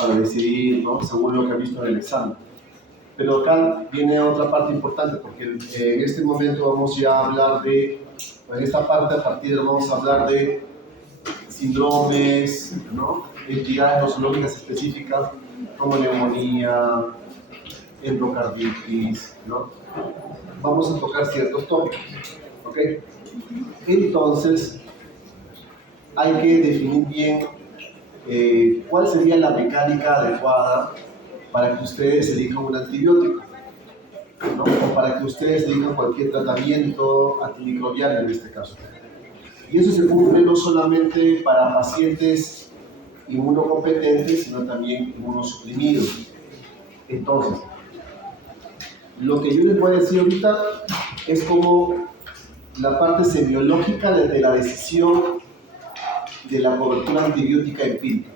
para decidir, ¿no? Según lo que ha visto en el examen. Pero acá viene otra parte importante, porque en este momento vamos ya a hablar de, en esta parte a partir de vamos a hablar de síndromes, ¿no? Entidades nosológicas específicas como neumonía, endocarditis, ¿no? Vamos a tocar ciertos tópicos, ¿ok? Entonces, hay que definir bien cuál sería la mecánica adecuada para que ustedes elijan un antibiótico, ¿no? O para que ustedes elijan cualquier tratamiento antimicrobiano en este caso. Y eso se cumple no solamente para pacientes inmunocompetentes, sino también inmunosuprimidos. Entonces, lo que yo les voy a decir ahorita es como la parte semiológica de la decisión de la cobertura antibiótica empírica.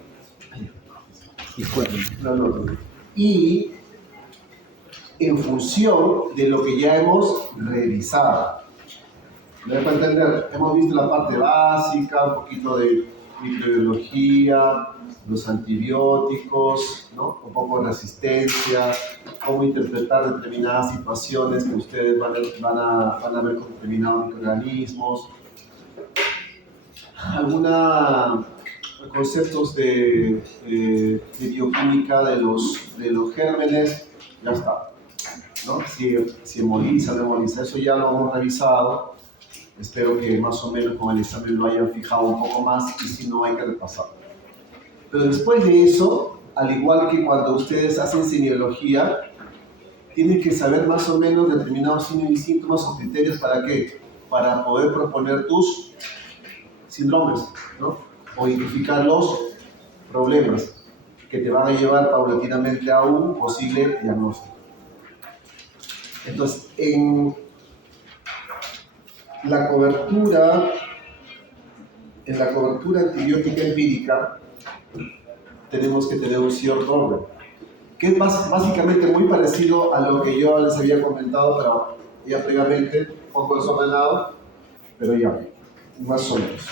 Y en función de lo que ya hemos revisado. ¿Me dejo entender? Hemos visto la parte básica, un poquito de microbiología, los antibióticos, ¿no? Un poco de resistencia, cómo interpretar determinadas situaciones que ustedes van a ver con determinados microorganismos. Algunos conceptos de bioquímica de los gérmenes, ya está, ¿no? Si hemoliza, no hemoliza, eso ya lo hemos revisado. Espero que más o menos con el examen lo hayan fijado un poco más, y si no hay que repasar. Pero después de eso, al igual que cuando ustedes hacen semiología, tienen que saber más o menos determinados signos y síntomas o criterios. ¿Para qué? Para poder proponer tus síndromes, ¿no? O identificar los problemas que te van a llevar paulatinamente a un posible diagnóstico. Entonces, en la cobertura antibiótica empírica tenemos que tener un cierto orden, que es básicamente muy parecido a lo que yo les había comentado, pero ya previamente, un poco desordenado, pero ya, más o menos.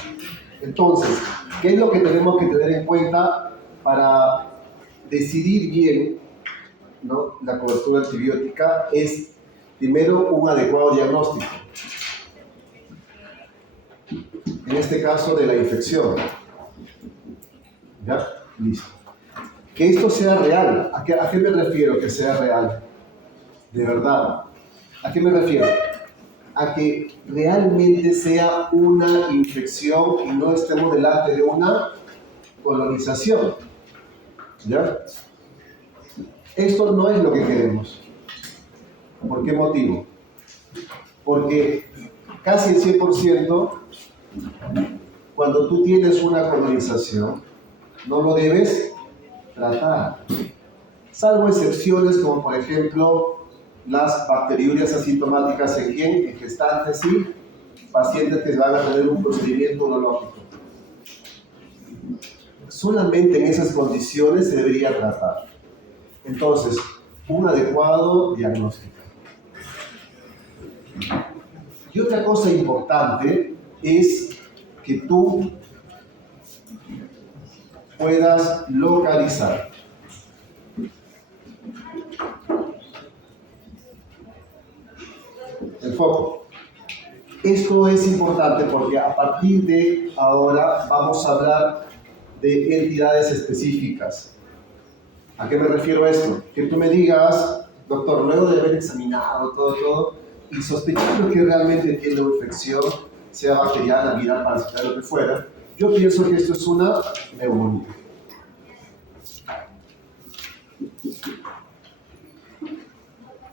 Entonces, ¿qué es lo que tenemos que tener en cuenta para decidir bien, ¿no? La cobertura antibiótica? Es, primero, un adecuado diagnóstico. En este caso, de la infección. ¿Ya? Listo. Que esto sea real. ¿A qué me refiero que sea real? De verdad. ¿A qué me refiero? A que realmente sea una infección y no estemos delante de una colonización. ¿Ya? Esto no es lo que queremos. ¿Por qué motivo? Porque casi el 100%, cuando tú tienes una colonización, no lo debes tratar. Salvo excepciones como, por ejemplo, las bacteriurias asintomáticas en quién, en gestantes y pacientes que van a tener un procedimiento urológico. Solamente en esas condiciones se debería tratar. Entonces, un adecuado diagnóstico. Y otra cosa importante es que tú puedas localizar. El foco. Esto es importante porque a partir de ahora vamos a hablar de entidades específicas. ¿A qué me refiero a esto? Que tú me digas, doctor, luego de haber examinado todo, y sospechando que realmente tiene una infección, sea bacteriana, viral, parasitaria, lo que fuera, yo pienso que esto es una neumonía.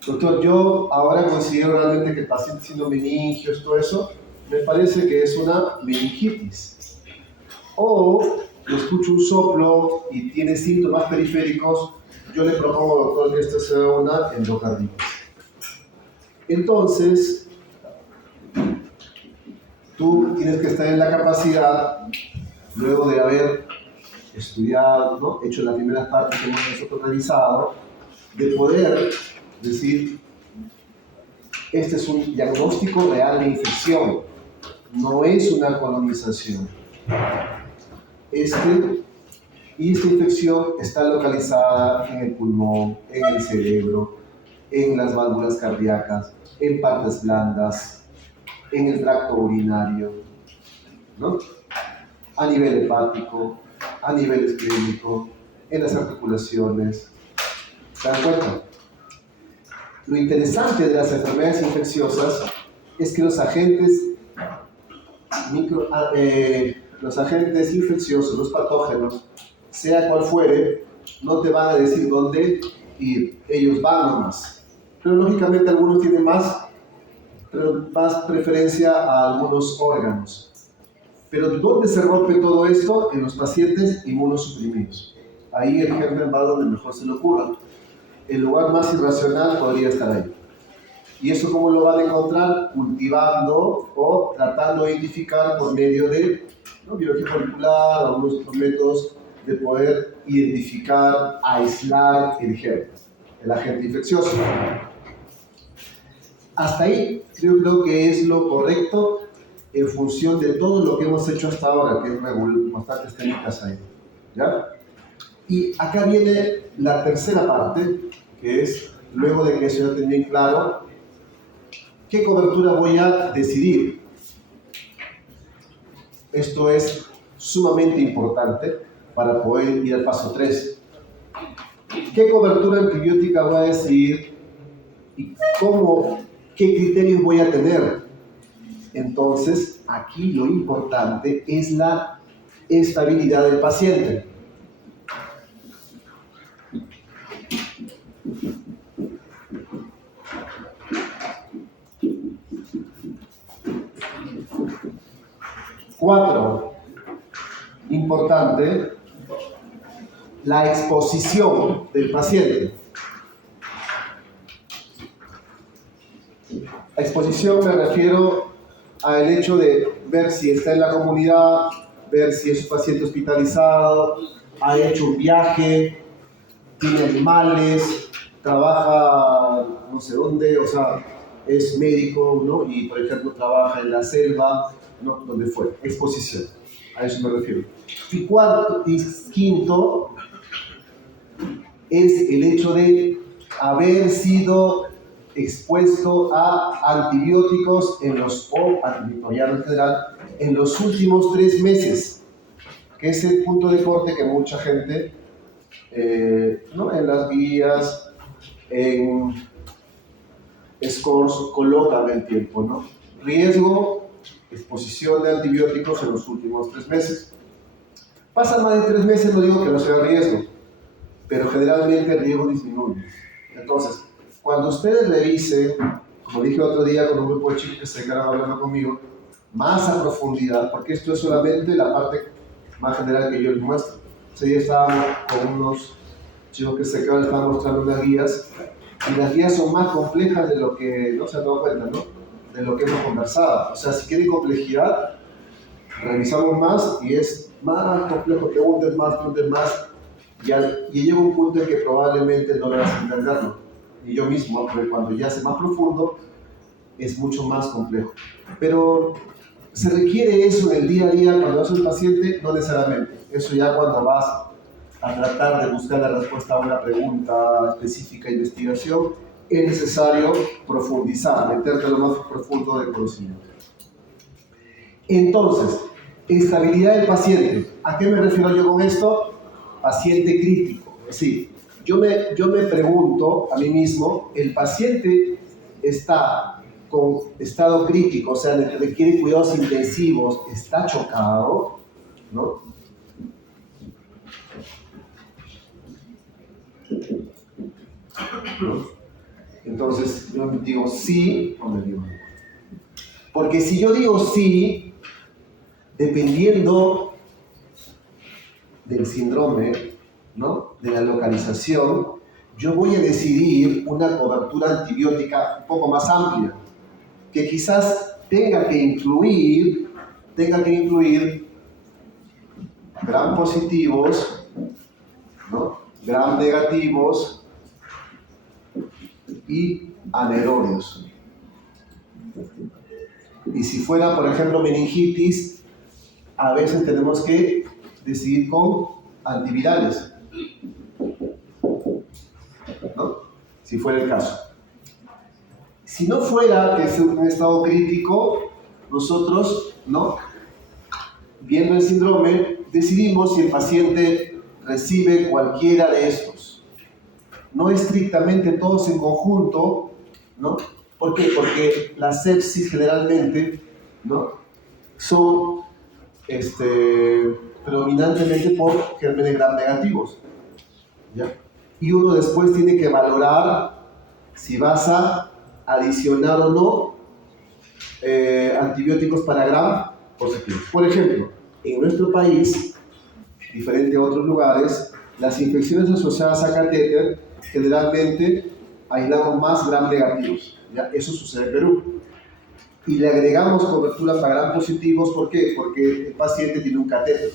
Doctor, yo ahora considero realmente que el paciente siendo meningios, todo eso, me parece que es una meningitis. O escucho un soplo y tiene síntomas periféricos, yo le propongo, doctor, que esto sea una endocarditis. Entonces, tú tienes que estar en la capacidad, luego de haber estudiado, ¿no? Hecho las primeras partes que hemos nosotros revisado, de poder decir, este es un diagnóstico real de infección, no es una colonización. Este Y esta infección está localizada en el pulmón, en el cerebro, en las válvulas cardíacas, en partes blandas, en el tracto urinario, ¿no? A nivel hepático, a nivel esclénico, en las articulaciones. ¿Se dan cuenta? Lo interesante de las enfermedades infecciosas es que los agentes infecciosos, los patógenos, sea cual fuere, no te van a decir dónde ir. Ellos van nomás. Pero lógicamente algunos tienen más preferencia a algunos órganos. Pero ¿dónde se rompe todo esto? En los pacientes inmunosuprimidos. Ahí el germen va donde mejor se le ocurra. El lugar más irracional podría estar ahí. ¿Y eso cómo lo van a encontrar? Cultivando o tratando de identificar por medio de biología molecular, algunos otros métodos de poder identificar, aislar el germen, el agente infeccioso. Hasta ahí creo que es lo correcto en función de todo lo que hemos hecho hasta ahora, que es bastantes técnicas ahí. ¿Ya? Y acá viene la tercera parte, que es, luego de que eso ya esté bien claro, ¿qué cobertura voy a decidir? Esto es sumamente importante para poder ir al paso 3. ¿Qué cobertura antibiótica voy a decidir y qué criterios voy a tener? Entonces, aquí lo importante es la estabilidad del paciente. Cuatro, importante, la exposición del paciente. A exposición me refiero al hecho de ver si está en la comunidad, ver si es un paciente hospitalizado, ha hecho un viaje, tiene animales, trabaja no sé dónde, o sea, es médico, ¿no? Y por ejemplo trabaja en la selva, ¿no? Donde fue, exposición, a eso me refiero. Y quinto es el hecho de haber sido expuesto a antibióticos antimicrobianos en general, en los últimos 3 meses, que es el punto de corte que mucha gente, ¿no? En las guías, en scores, colocan el tiempo, ¿no? Riesgo, exposición de antibióticos en los últimos 3 meses. Pasan más de 3 meses, no digo que no sea riesgo, pero generalmente el riesgo disminuye. Entonces, cuando ustedes revisen, como dije otro día con un grupo de chicos que se quedaron hablando conmigo, más a profundidad, porque esto es solamente la parte más general que yo les muestro. Ese día estábamos con unos chicos que se quedaron, estaban mostrando unas guías, y las guías son más complejas de lo que no se han dado cuenta, ¿no? De lo que hemos conversado. O sea, si quieren complejidad, revisamos más y es más complejo, te hundes más, y llega un punto en que probablemente no logras entenderlo. Y yo mismo, pero cuando ya es más profundo, es mucho más complejo. Pero se requiere eso en el día a día cuando vas al paciente, no necesariamente. Eso ya cuando vas a tratar de buscar la respuesta a una pregunta específica de investigación, es necesario profundizar, meterte a lo más profundo del conocimiento. Entonces, estabilidad del paciente. ¿A qué me refiero yo con esto? Paciente crítico. Es decir, yo me pregunto a mí mismo, ¿el paciente está con estado crítico, o sea, requiere cuidados intensivos, está chocado, ¿no? Entonces, yo digo sí o me digo no. Porque si yo digo sí, dependiendo del síndrome, ¿no? De la localización, yo voy a decidir una cobertura antibiótica un poco más amplia, que quizás tenga que incluir gram positivos, ¿no? Gram negativos y anaerobios. Y si fuera, por ejemplo, meningitis, a veces tenemos que decidir con antivirales, ¿no? Si fuera el caso. Si no fuera que es un estado crítico, nosotros, ¿no?, viendo el síndrome, decidimos si el paciente recibe cualquiera de estos. No estrictamente todos en conjunto, ¿no? ¿Por qué? Porque la sepsis generalmente, ¿no?, son predominantemente por gérmenes gram negativos, ¿ya? Y uno después tiene que valorar si vas a adicionar o no antibióticos para gram positivos. Por ejemplo, en nuestro país, diferente a otros lugares, las infecciones asociadas a catéter generalmente aislamos más gram negativos, ¿ya? Eso sucede en Perú. Y le agregamos cobertura para gram positivos, ¿por qué? Porque el paciente tiene un catéter,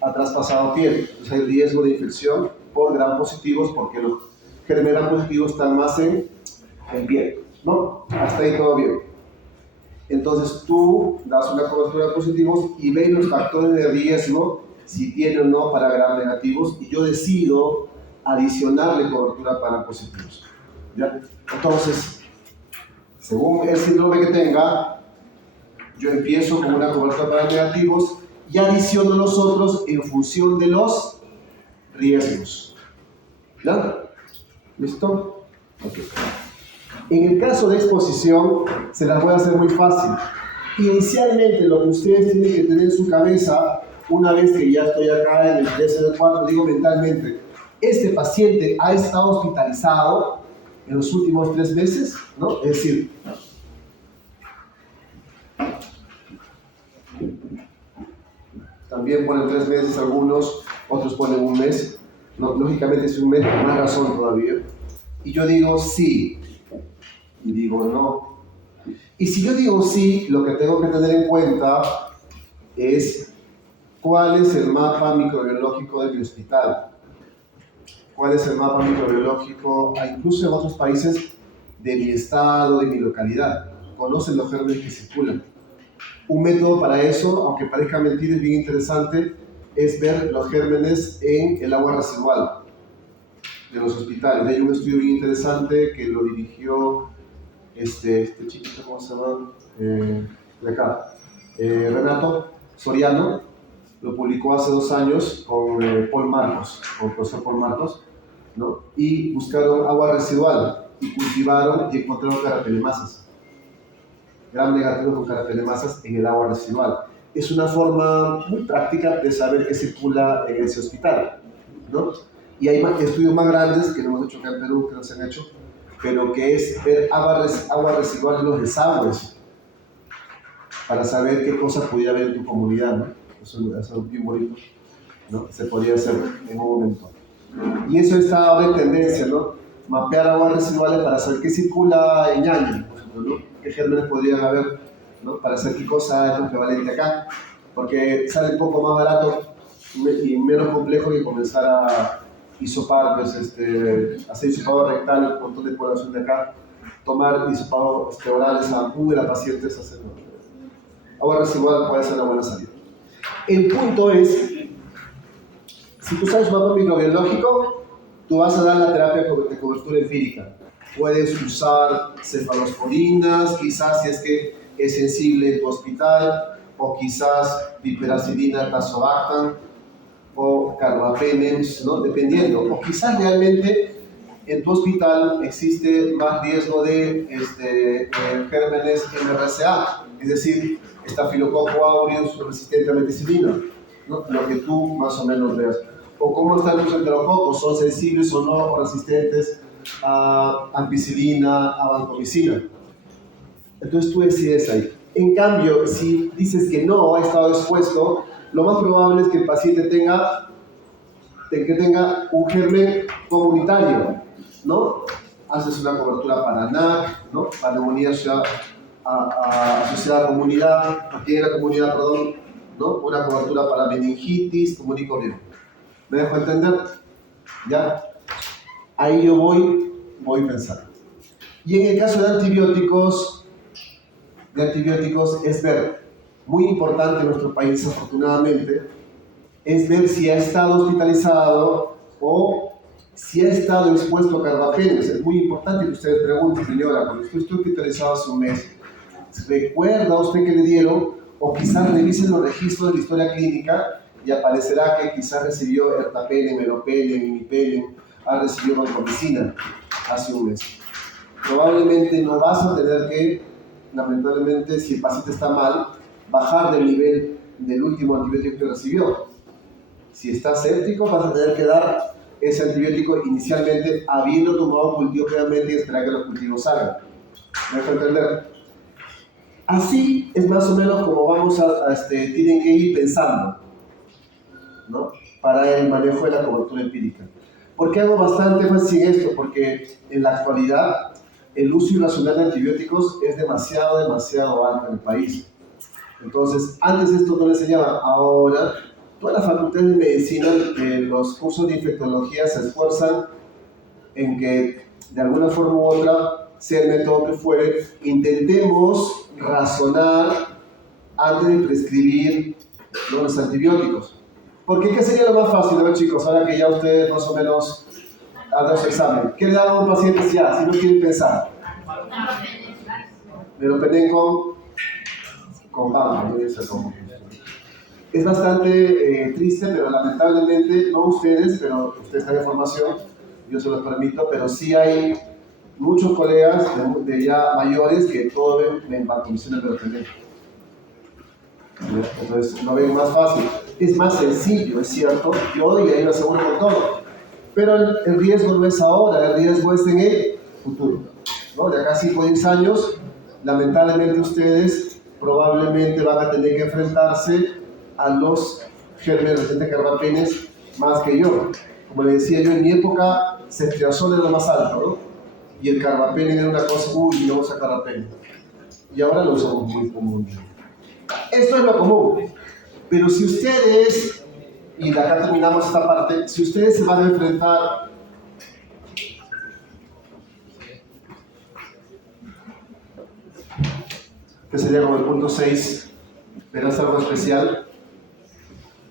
ha traspasado piel, entonces hay riesgo de infección por gram positivos porque los gérmenes gram positivos están más en piel, ¿no? Hasta ahí todo bien. Entonces tú das una cobertura de positivos y ves los factores de riesgo, si tiene o no para gram negativos, y yo decido adicionarle cobertura para positivos, ¿ya? Entonces, según el síndrome que tenga, yo empiezo con una cobertura para negativos y adiciono los otros en función de los riesgos. ¿Ya? ¿Listo? Ok. En el caso de exposición, se las voy a hacer muy fácil. Inicialmente, lo que ustedes tienen que tener en su cabeza, una vez que ya estoy acá en el 304, digo mentalmente, este paciente ha estado hospitalizado en los últimos 3 meses, ¿no? Es decir, también ponen 3 meses algunos, otros ponen 1 mes, ¿no? Lógicamente es 1 mes, más razón todavía. Y yo digo sí, y digo no. Y si yo digo sí, lo que tengo que tener en cuenta es cuál es el mapa microbiológico de mi hospital. Cuál es el mapa microbiológico, incluso en otros países, de mi estado, de mi localidad. Conocen los gérmenes que circulan. Un método para eso, aunque parezca mentira, es bien interesante, es ver los gérmenes en el agua residual de los hospitales. Hay un estudio bien interesante que lo dirigió este chiquito, ¿cómo se llama? De acá, Renato Soriano, lo publicó hace 2 años con Paul Marcos, con el profesor Paul Marcos, ¿no? Y buscaron agua residual y cultivaron y encontraron carapelemasas, gram negativos con carapelemasas en el agua residual. Es una forma muy práctica de saber qué circula en ese hospital, ¿no? Y hay estudios más grandes que no hemos hecho acá en Perú, que no se han hecho, pero que es ver agua residual en los desagües para saber qué cosas pudiera haber en tu comunidad, ¿no? Eso es bien bonito, ¿no? Se podría hacer en un momento. Y eso está ahora en tendencia, ¿no? Mapear aguas residuales para saber qué circula en Ñaño, por ejemplo, ¿no? Qué gérmenes podrían haber, ¿no? Para saber qué cosa es lo equivalente acá, porque sale un poco más barato y menos complejo que comenzar a hisopar, pues, hacer hisopado rectal, un montón de población de acá, tomar hisopado orales a de la paciente, hacer, ¿no? Agua residual puede ser una buena salida. El punto es, si tú sabes un mapa microbiológico, tú vas a dar la terapia de cobertura empírica. Puedes usar cefalosporinas, quizás si es que es sensible en tu hospital, o quizás piperacilina, tazobactam, o carbapenems, ¿no? Dependiendo. O quizás realmente en tu hospital existe más riesgo de gérmenes MRSA, es decir, Staphylococcus aureus resistente a meticilina, ¿no? Lo que tú más o menos veas. O cómo están los enterococos, son sensibles o no resistentes a ampicilina, a vancomicina. Entonces tú decides ahí. En cambio, si dices que no ha estado expuesto, lo más probable es que el paciente tenga un germen comunitario, ¿no? Haces una cobertura para NAC, ¿no? Para neumonía asociada a comunidad, aquí en la comunidad, perdón, ¿no? Una cobertura para meningitis, común y corriente. ¿Me dejo entender? ¿Ya? Ahí yo voy pensando. Y en el caso de antibióticos es ver, muy importante en nuestro país, afortunadamente, es ver si ha estado hospitalizado o si ha estado expuesto a carbapenems. Es muy importante que ustedes pregunten, señora, porque estoy hospitalizado hace un mes. ¿Recuerda usted que le dieron? O quizás revisen los registros de la historia clínica y aparecerá que quizás recibió ertapenem, meropenem, imipenem, ha recibido vancomicina hace un mes. Probablemente no vas a tener que, lamentablemente, si el paciente está mal, bajar del nivel del último antibiótico que recibió. Si está séptico, vas a tener que dar ese antibiótico inicialmente, habiendo tomado cultivo previamente y esperar que los cultivos salgan. ¿Me dejo entender? Así es más o menos como vamos tienen que ir pensando, ¿no? Para el manejo de la cobertura empírica. ¿Por qué hago bastante énfasis en esto? Porque en la actualidad el uso irracional de antibióticos es demasiado alto en el país. Entonces, antes esto no le enseñaba, ahora todas las facultades de medicina, los cursos de infectología se esfuerzan en que de alguna forma u otra, sea el método que fuere, intentemos razonar antes de prescribir, ¿no?, los antibióticos. Porque ¿qué sería lo más fácil? A ver, chicos, ahora que ya ustedes más o menos han dado su examen, ¿qué le dan a un paciente ya, si no quieren pensar? Meropenem con PAMA, no dice cómo. Es bastante triste, pero lamentablemente, no ustedes, pero ustedes están en formación, yo se los permito, pero sí hay muchos colegas de ya mayores que todo ven en vacunación de meropenem. Entonces lo ven más fácil. Es más sencillo, es cierto, yo y ahí lo aseguro con todo. Pero el riesgo no es ahora, el riesgo es en el futuro, ¿no? De acá a 5 o 10 años, lamentablemente ustedes probablemente van a tener que enfrentarse a los gérmenes resistentes carbapenems más que yo. Como les decía yo, en mi época ceftriaxona era lo más alto, ¿no? Y el carbapenem era una cosa, uy, no vamos a carbapenem. Y ahora lo usamos muy común. Esto es lo común. Pero si ustedes, y de acá terminamos esta parte, si ustedes se van a enfrentar que sería como el punto 6, pero es algo especial.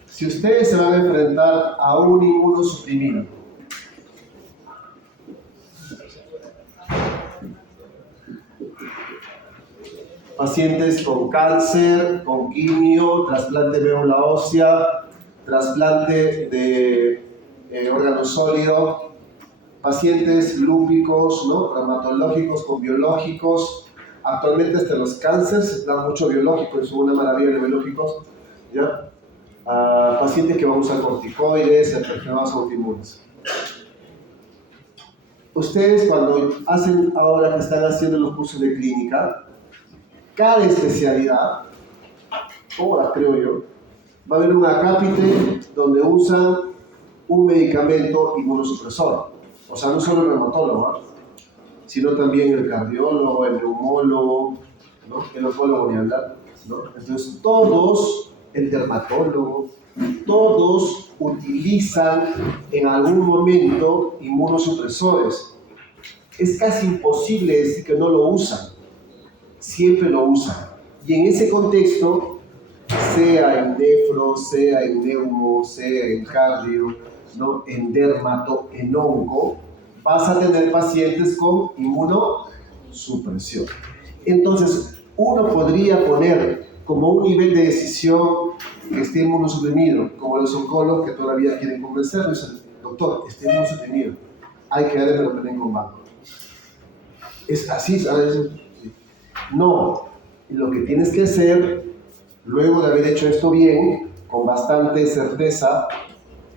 Si ustedes se van a enfrentar a un inmunosuprimido, pacientes con cáncer, con quimio, trasplante de médula ósea, trasplante de órgano sólido, pacientes lúpicos, ¿no?, reumatológicos con biológicos. Actualmente hasta los cánceres dan mucho biológico, es una maravilla de biológicos, ¿ya? Pacientes que van a usar corticoides, enfermedades autoinmunes. Ustedes cuando hacen, ahora que están haciendo los cursos de clínica, cada especialidad, todas creo yo, va a haber un acápite donde usan un medicamento inmunosupresor. O sea, no solo el reumatólogo, ¿no?, sino también el cardiólogo, el neumólogo, ¿no?, el oncólogo ni hablar, ¿no? Entonces todos, el dermatólogo, todos utilizan en algún momento inmunosupresores. Es casi imposible decir que no lo usan, siempre lo usan. Y en ese contexto, sea en nefro, sea en neumo, sea en cardio, ¿no?, en dermato, en onco, vas a tener pacientes con inmunosupresión. Entonces, uno podría poner como un nivel de decisión que esté inmunosuprimido, como los oncólogos que todavía quieren convencerlo, dicen, doctor, está inmunosuprimido, hay que darle meropenem con banco. Es así, ¿sabes? No, lo que tienes que hacer, luego de haber hecho esto bien, con bastante certeza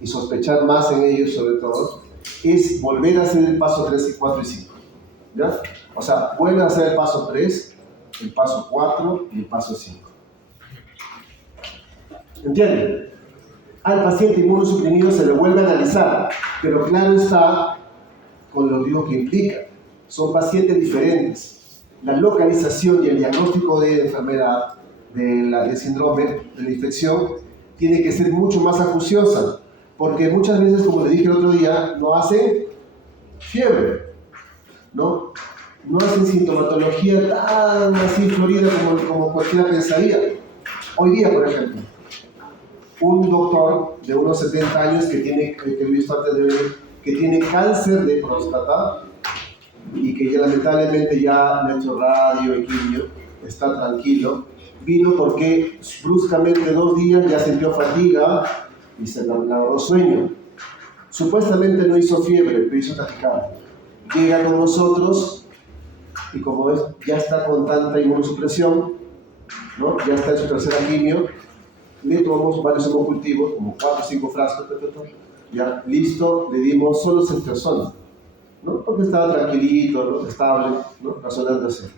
y sospechar más en ellos sobre todo, es volver a hacer el paso 3 y 4 y 5, ¿ya? O sea, vuelve a hacer el paso 3, el paso 4 y el paso 5. ¿Entienden? Al paciente inmunosuprimido se le vuelve a analizar, pero claro está, con lo digo que implica, son pacientes diferentes. La localización y el diagnóstico de enfermedad, de síndrome, de la infección, tiene que ser mucho más acuciosa, porque muchas veces, como le dije el otro día, no hacen fiebre, ¿no? No hacen sintomatología tan así florida como cualquiera pensaría. Hoy día, por ejemplo, un doctor de unos 70 años que he visto antes de venir, que tiene cáncer de próstata y que ya lamentablemente ya le ha hecho radio y quimio, está tranquilo. Vino porque bruscamente 2 días ya sintió fatiga y se le agarró sueño. Supuestamente no hizo fiebre, pero hizo taquicardia. Llega con nosotros y como ves, ya está con tanta inmunosupresión, ¿no? Ya está en su tercera quimio. Le tomamos varios hemocultivos, como 4 o 5 frascos, ya listo, le dimos solo ceftriaxona, ¿no? Porque estaba tranquilito, ¿no? Estable, ¿no? Razonándose,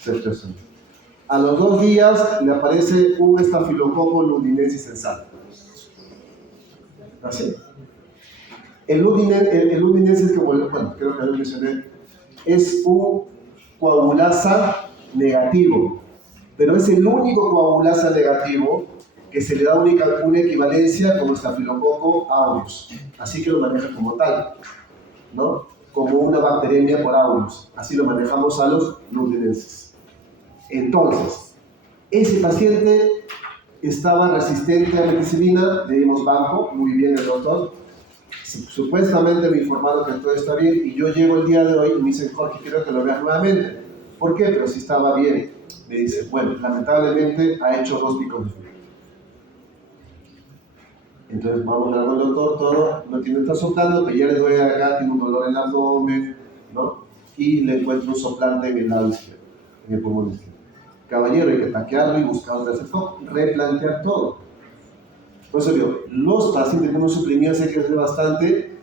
ceftriaxona. A los 2 días le aparece un estafilococo londinensis en sangre. ¿Así? El londinensis, como bueno, creo que lo mencioné, es un coagulasa negativo, pero es el único coagulasa negativo que se le da una equivalencia como estafilococo aureus, así que lo maneja como tal, ¿no? Como una bacteremia por aureus, así lo manejamos a los londinenses. Entonces, ese paciente estaba resistente a meticilina, le dimos banco, muy bien el doctor. Supuestamente me informaron que todo está bien y yo llego el día de hoy y me dicen, Jorge, quiero que lo veas nuevamente. ¿Por qué? Pero si estaba bien. Me dice, bueno, lamentablemente ha hecho 2 picos de fiebre. Entonces vamos a hablar con el doctor, todo, no tiene que estar soplando, que ya le duele acá, tiene un dolor en el abdomen, ¿no? Y le encuentro un soplante en el lado izquierdo, en el pulmón izquierdo. Caballero, hay que taquearlo y buscar otra vez el foco, replantear todo. Por eso digo, los pacientes que hemos suprimido hay que ser bastante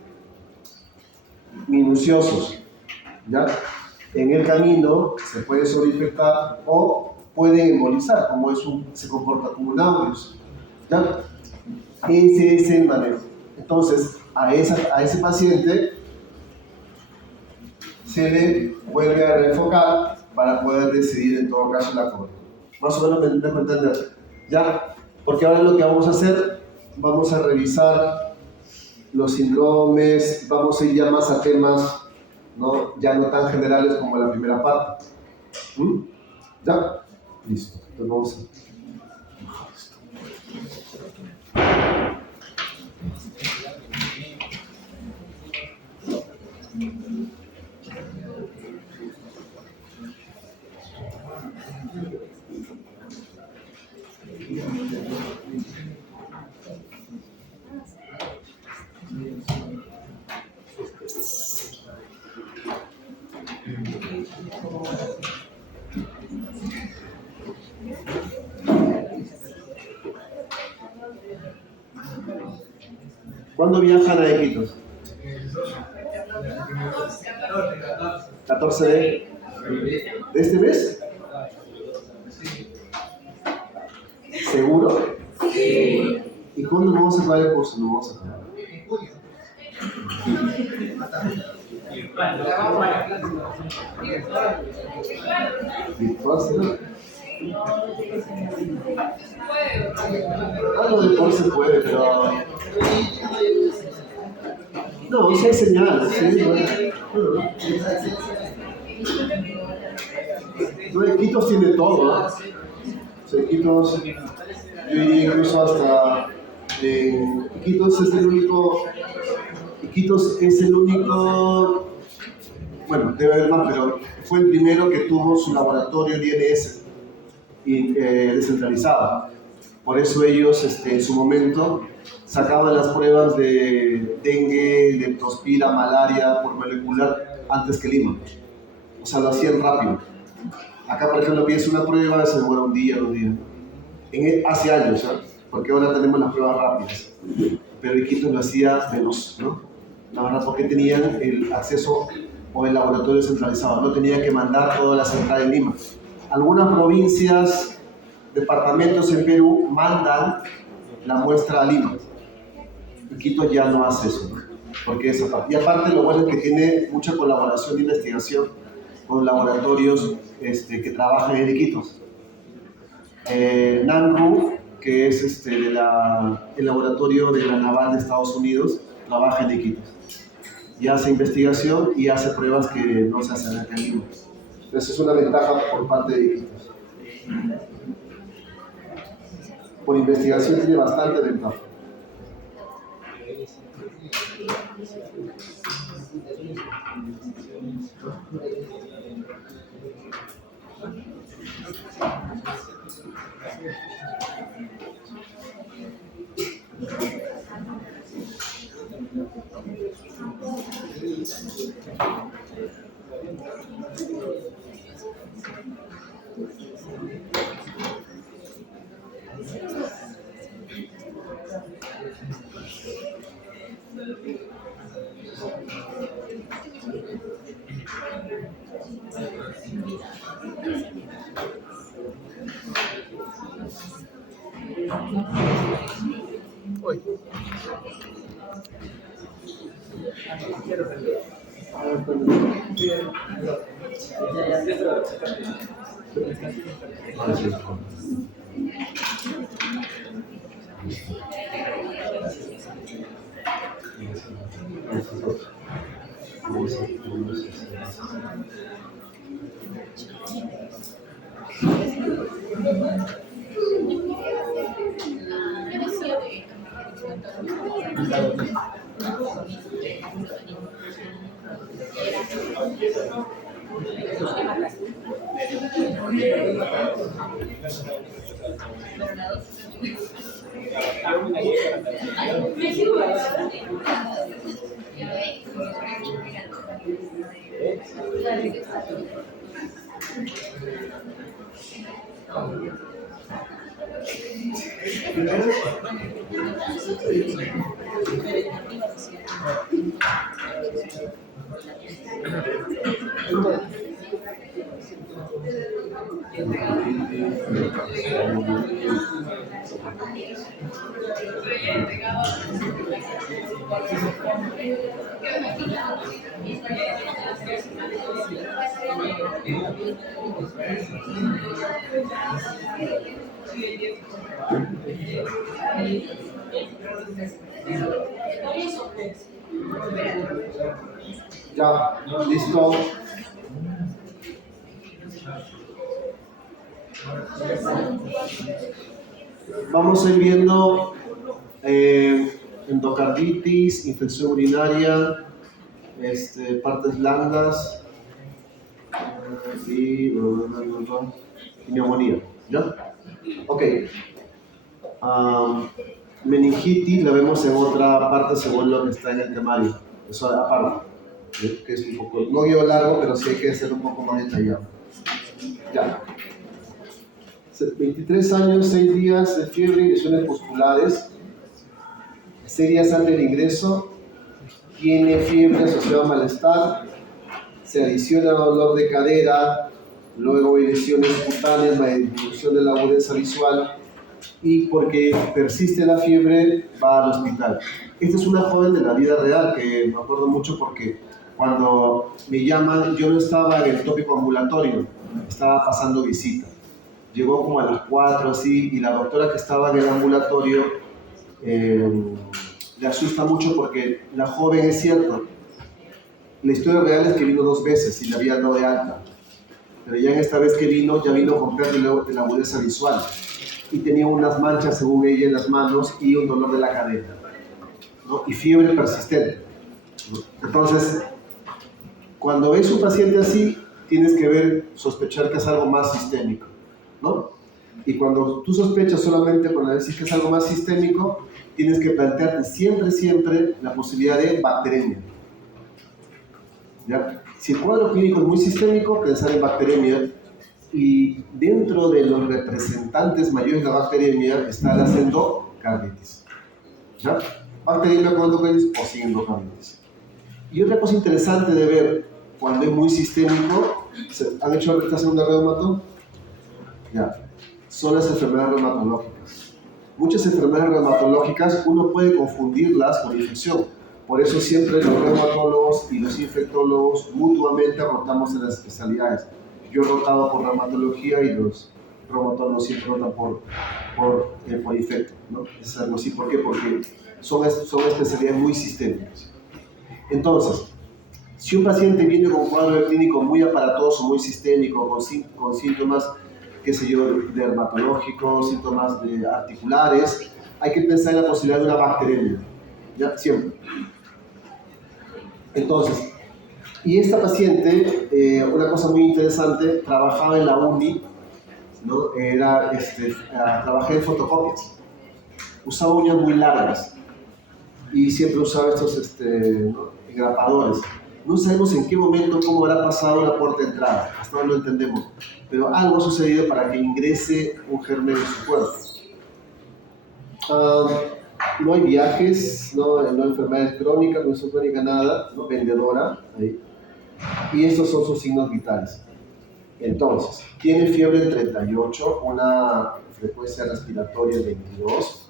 minuciosos, ¿ya? En el camino se puede sobreinfectar o pueden embolizar, como se comporta como un aureus, ¿ya? Ese es el manejo. Entonces, a ese paciente se le vuelve a reenfocar para poder decidir en todo caso la cura. Más o menos me dejo entender, ¿ya? Porque ahora lo que vamos a hacer, vamos a revisar los síndromes, vamos a ir ya más a temas, ¿no? Ya no tan generales como la primera parte. ¿Ya? Listo. Entonces vamos a bajar esto. ¿Cuándo viajan a Iquitos? 14 de este mes. ¿Seguro? Sí. ¿Y cuándo vamos a acabar el curso? No vamos a acabar. ¿Virtual será? Algo de por se puede, pero... No, sí hay señales, sí, bueno. No, Iquitos tiene todo, ¿no? O sea, Iquitos, yo iría incluso hasta... Iquitos es el único, bueno, debe haber más, pero fue el primero que tuvo su laboratorio de INS descentralizado. Por eso ellos en su momento sacaban las pruebas de dengue, leptospira, malaria por molecular antes que Lima. O sea, lo hacían rápido. Acá, por ejemplo, pides una prueba, se demora 1 día, 2 días. Hace años, ¿eh? Porque ahora tenemos las pruebas rápidas. Pero Iquitos lo hacía menos, ¿no? La verdad, porque tenían el acceso o el laboratorio centralizado. No tenían que mandar toda la central en Lima. Algunas provincias, departamentos en Perú mandan la muestra a Lima. Iquitos ya no hace eso, ¿no? Porque esa parte. Y aparte, lo bueno es que tiene mucha colaboración de investigación con laboratorios que trabajan en Iquitos. NANRU, que es el laboratorio de la Naval de Estados Unidos, trabaja en Iquitos. Y hace investigación y hace pruebas que no se hacen acá en Lima. Entonces es una ventaja por parte de Iquitos. por investigación tiene bastante ventaja. Ya, listo. Vamos a ir viendo endocarditis, infección urinaria, partes blandas y neumonía. ¿Ya? Ok. Meningitis la vemos en otra parte según lo que está en el temario. Eso aparte. Que es un poco, no guió largo, pero sí hay que ser un poco más detallado. Ya. 23 años, 6 días de fiebre y lesiones musculares. 6 días antes del ingreso, tiene fiebre asociada a malestar, se adiciona dolor de cadera, luego hay lesiones cutáneas, la disminución de la agudeza visual, y porque persiste la fiebre va al hospital. Esta es una joven de la vida real que me acuerdo mucho porque cuando me llaman, yo no estaba en el tópico ambulatorio, estaba pasando visita. Llegó como a las 4 así, y la doctora que estaba en el ambulatorio le asusta mucho porque la joven, es cierto, la historia real es que vino 2 veces y le había dado de alta, pero ya en esta vez que vino, ya vino con pérdida de la agudeza visual y tenía unas manchas según ella en las manos y un dolor de la cadera, ¿no? Y fiebre persistente, ¿no? Entonces, cuando ves un paciente así, tienes que sospechar que es algo más sistémico, ¿no? Y cuando tú sospechas solamente cuando decís que es algo más sistémico, tienes que plantearte siempre la posibilidad de bacteremia. ¿Ya? Si el cuadro clínico es muy sistémico, pensar en bacteremia, y dentro de los representantes mayores de la bacteremia está la endocarditis. ¿Ya? Bacteremia con endocarditis o sin endocarditis. Y otra cosa interesante de ver cuando es muy sistémico, ¿han hecho esta segunda reumato? Ya. Son las enfermedades reumatológicas. Muchas enfermedades reumatológicas uno puede confundirlas con infección. Por eso siempre los reumatólogos y los infectólogos mutuamente rotamos en las especialidades. Yo he rotado por reumatología y los reumatólogos siempre rotan por infecto, ¿no? Es algo así. ¿Por qué? Porque son especialidades muy sistémicas. Entonces, si un paciente viene con un cuadro clínico muy aparatoso, muy sistémico, con síntomas qué sé yo, dermatológicos, síntomas articulares, hay que pensar en la posibilidad de una bacteremia, ¿ya? Siempre. Entonces, y esta paciente, una cosa muy interesante, trabajaba en la uni, ¿no? Trabajé en fotocopias, usaba uñas muy largas y siempre usaba estos ¿no? engrapadores. No sabemos en qué momento, cómo habrá pasado la puerta de entrada, hasta ahora no entendemos, pero algo ha sucedido para que ingrese un germen en su cuerpo. No hay viajes, no hay enfermedades crónicas, no es crónica nada, no vendedora, ahí. Y estos son sus signos vitales. Entonces, tiene fiebre en 38, una frecuencia respiratoria de 22,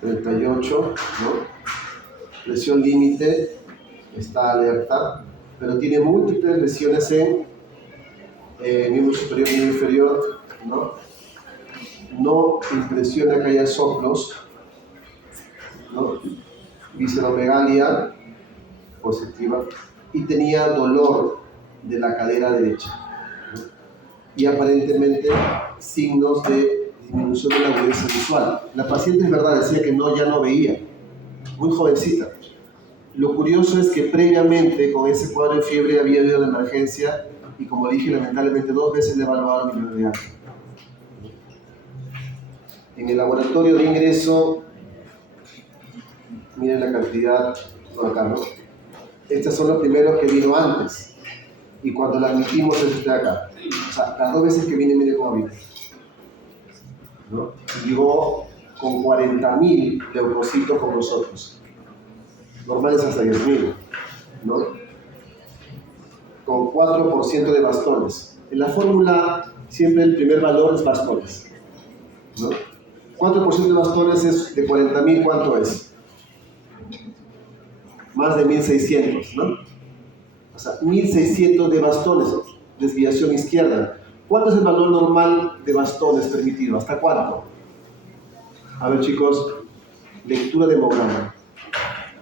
¿no? Presión límite, está alerta, pero tiene múltiples lesiones en miembro superior y miembro inferior, ¿no? No impresiona que haya soplos, ¿no? Visceromegalia positiva, y tenía dolor de la cadera derecha, ¿no? Y aparentemente signos de disminución de la agudeza visual. La paciente es verdad decía que ya no veía, muy jovencita. Lo curioso es que previamente con ese cuadro de fiebre había habido una emergencia y, como dije, lamentablemente 2 veces le evaluaron miligramos. En el laboratorio de ingreso, miren la cantidad, por acá, ¿no? Estos son los primeros que vino antes. Y cuando la admitimos, es de acá. O sea, las 2 veces que vine, miren cómo vino, ¿no? Llegó con 40.000 leucocitos con nosotros. Normales hasta 10.000, ¿no? Con 4% de bastones. En la fórmula, siempre el primer valor es bastones, ¿no? 4% de bastones es de 40.000, ¿cuánto es? Más de 1.600, ¿no? O sea, 1.600 de bastones, desviación izquierda. ¿Cuánto es el valor normal de bastones permitido? ¿Hasta cuánto? A ver, chicos, lectura de hemograma.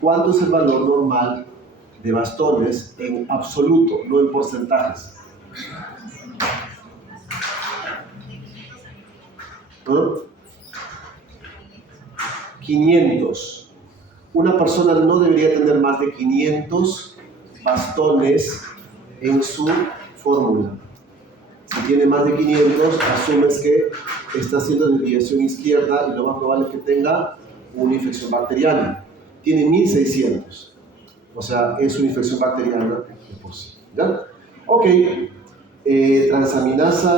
¿Cuánto es el valor normal de bastones en absoluto, no en porcentajes? ¿No? 500. Una persona no debería tener más de 500 bastones en su fórmula. Si tiene más de 500, asumes que está haciendo desviación izquierda y lo más probable es que tenga una infección bacteriana. Tiene 1.600. O sea, es una infección bacteriana de por sí. ¿Ya? Ok. Transaminasa